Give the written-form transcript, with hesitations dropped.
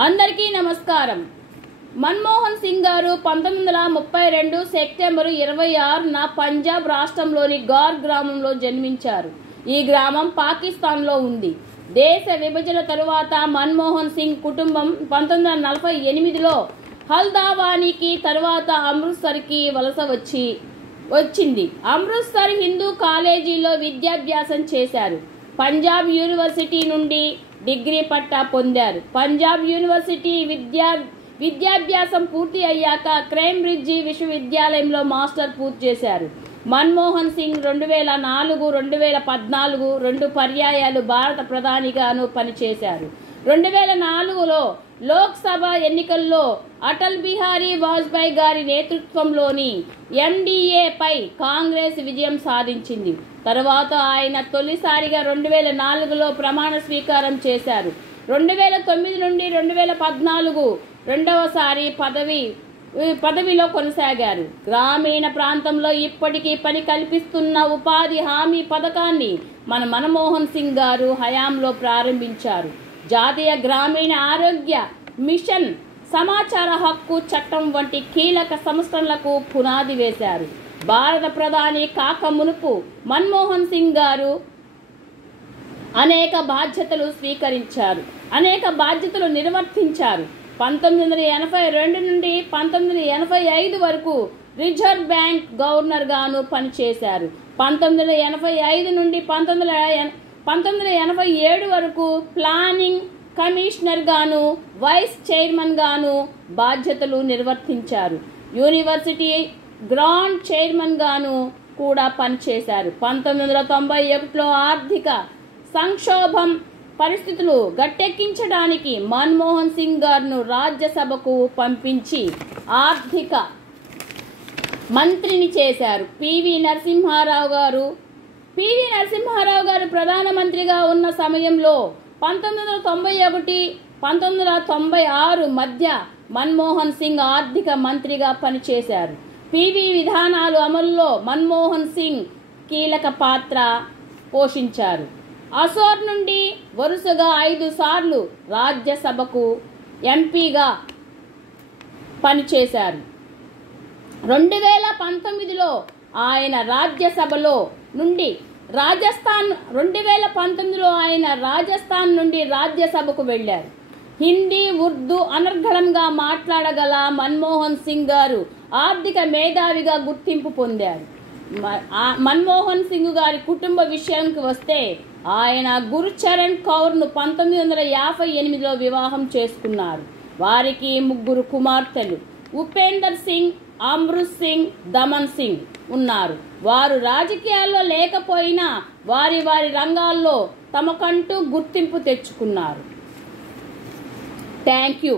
అందరికీ నమస్కారం. మన్మోహన్ సింగ్ గారు 1932 సెప్టెంబర్ 26న పంజాబ్ రాష్ట్రంలోని గార్ గ్రామంలో జన్మించారు. ఈ గ్రామం పాకిస్తాన్లో ఉంది. దేశ విభజన తరువాత మన్మోహన్ సింగ్ కుటుంబం 1948లో హల్దావానికి తరువాత అమృత్సర్కి వలస వచ్చింది. అమృత్సర్ హిందూ కాలేజీలో విద్యాభ్యాసం చేశారు. పంజాబ్ యూనివర్సిటీ నుండి డిగ్రీ పట్టా పొందారు. పంజాబ్ యూనివర్సిటీ విద్యాభ్యాసం పూర్తి అయ్యాక కేంబ్రిడ్జి విశ్వవిద్యాలయంలో మాస్టర్ పూర్తి చేశారు. మన్మోహన్ సింగ్ 2004, 2014 2 పర్యాయాలు భారత ప్రధానిగాను పనిచేశారు. 2004లో లోక్సభ ఎన్నికల్లో అటల్ బిహారీ వాజ్పేయి గారి నేతృత్వంలోని ఎన్డీఏపై కాంగ్రెస్ విజయం సాధించింది. తర్వాత ఆయన తొలిసారిగా 2004లో ప్రమాణ స్వీకారం చేశారు. 2009 నుండి 2014 రెండవసారి పదవిలో కొనసాగారు. గ్రామీణ ప్రాంతంలో ఇప్పటికీ పని కల్పిస్తున్న ఉపాధి హామీ పథకాన్ని మన్మోహన్ సింగ్ గారు హయాంలో ప్రారంభించారు. జాతీయ గ్రామీణ ఆరోగ్య మిషన్, సమాచార హక్కు చట్టం వంటి కీలక సంస్కరణలకు పునాది వేశారు. భారత ప్రధాని కాక మునుపు మన్మోహన్ సింగ్ గారు అనేక బాధ్యతలు నిర్వర్తించారు. 1982 నుండి 1985 వరకు రిజర్వ్ బ్యాంక్ గవర్నర్ గాను పనిచేశారు. 1985 నుండి 1987 వరకు ప్లానింగ్ కమిషనర్ గాను, వైస్ చైర్మన్ గాను బాధ్యతలు నిర్వర్తించారు. యూనివర్సిటీ గ్రాండ్ చైర్మన్ గాను కూడా పనిచేశారు. 1991లో ఆర్థిక సంక్షోభం పరిస్థితులు గట్టెక్కించడానికి మన్మోహన్ సింగ్ గారును రాజ్యసభకు పంపించి ఆర్థిక మంత్రిని చేశారు. పివి నరసింహారావు గారు ప్రధానమంత్రిగా ఉన్న సమయంలో 1991, 1996 మధ్య మన్మోహన్ సింగ్ ఆర్థిక మంత్రిగా పనిచేశారు. పివి విధానాలు అమలులో మన్మోహన్ సింగ్ కీలక పాత్ర పోషించారు. అసోర్ నుండి వరుసగా 5 సార్లు రాజ్యసభకు ఎంపీగా పనిచేశారు. 2019లో ఆయన రాజ్యసభలో నుండి 2019 నుండి రాజ్యసభకు వెళ్లారు. హిందీ, ఉర్దూ అనర్గళంగా మాట్లాడగల మన్మోహన్ సింగ్ గారు ఆర్థిక మేధావిగా గుర్తింపు పొందారు. మన్మోహన్ సింగ్ గారి కుటుంబ విషయానికి వస్తే ఆయన గురుచరణ్ కౌర్ను 1958లో వివాహం చేసుకున్నారు. వారికి 3 కుమార్తెలు ఉపేందర్ సింగ్, అమృత్ సింగ్, దమన్ సింగ్ ఉన్నారు. వారు రాజకీయాల్లో లేకపోయినా వారి రంగాల్లో తమకంటూ గుర్తింపు తెచ్చుకున్నారు. Thank you.